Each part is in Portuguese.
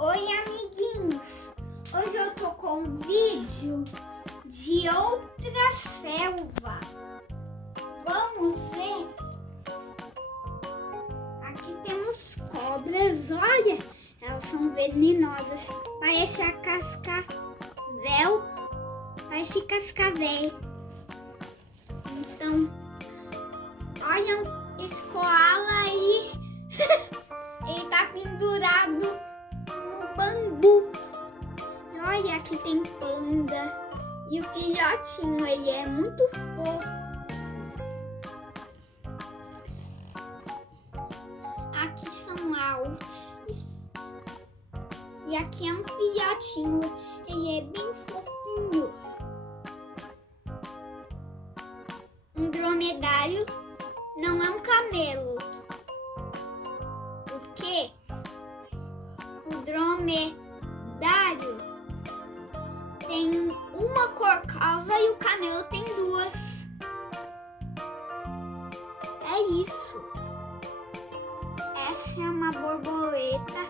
Oi, amiguinhos! Hoje eu tô com um vídeo de outra selva. Vamos ver? Aqui temos cobras, olha, elas são venenosas. Parece a cascavel, parece cascavel. Então, olha esse koala aí, ele tá pendurado no bambu. Olha, aqui tem panda e o filhotinho, ele é muito fofo. Aqui são alces e aqui é um filhotinho, ele é bem fofinho. Um dromedário não é um camelo, porque o dromedário tem uma corcova e o camelo tem duas. É isso. Essa é uma borboleta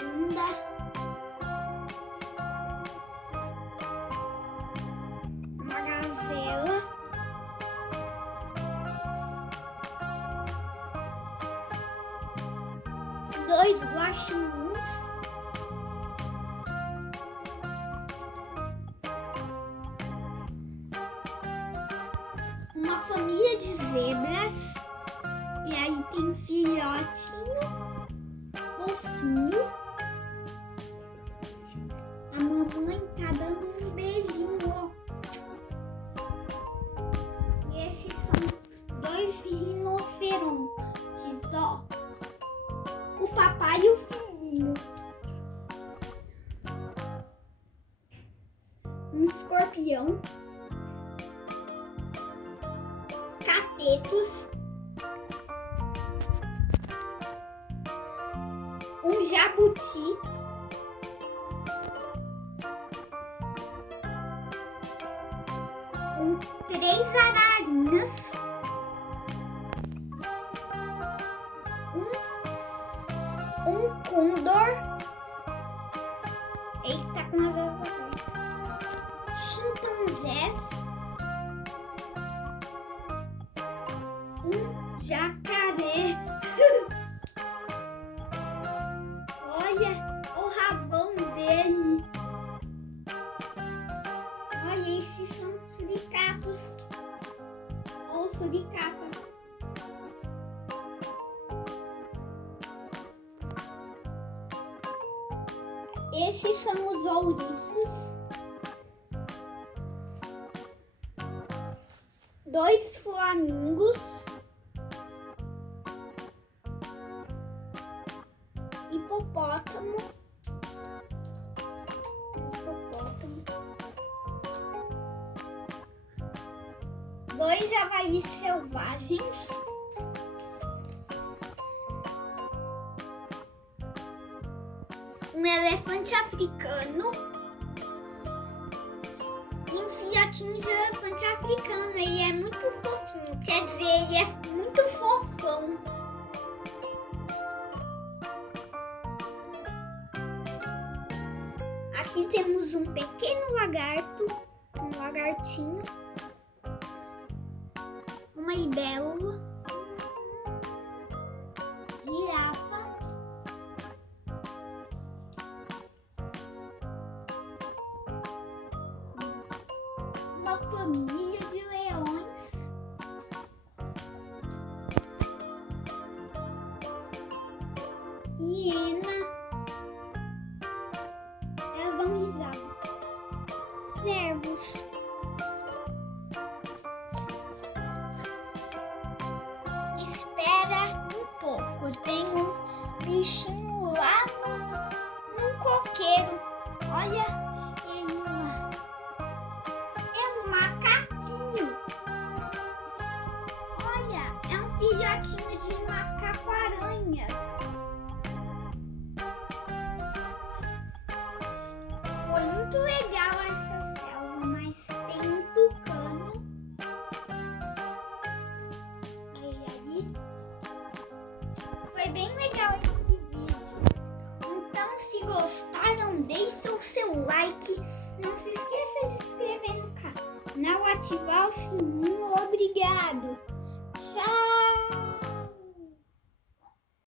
linda. Uma gazela. Dois guaxinins. Uma família de zebras. E aí tem um filhotinho fofinho. A mamãe tá dando um beijinho, ó. E esses são dois rinocerontes, ó. O papai e o filhinho. Um escorpião. Capetos. Um jabuti. Três ararinhas. Um condor. Ele tá com as asas abertas. Chimpanzés. Um jacaré. Olha o rabão dele. Olha, esses são suricatos ou suricatas. Esses são os ouriços. Dois flamingos. Hipopótamo. Dois javalis selvagens. Um elefante africano. E um filhotinho de elefante africano. Ele é muito fofinho, quer dizer, ele é muito fofão. Aqui temos um pequeno lagarto, um lagartinho, uma libélula, girafa, uma família de leões, hiena. Elas dão risada. Cervos. Espera um pouco. Tem um bichinho lá num coqueiro. Olha ele lá. É um macaquinho. Olha, é um filhotinho de macaco-aranha. Foi muito legal essa selva, mas tem um tucano. Ele ali. Foi bem legal esse vídeo. Então, se gostou, deixa o seu like. Não se esqueça de se inscrever no canal, ativar o sininho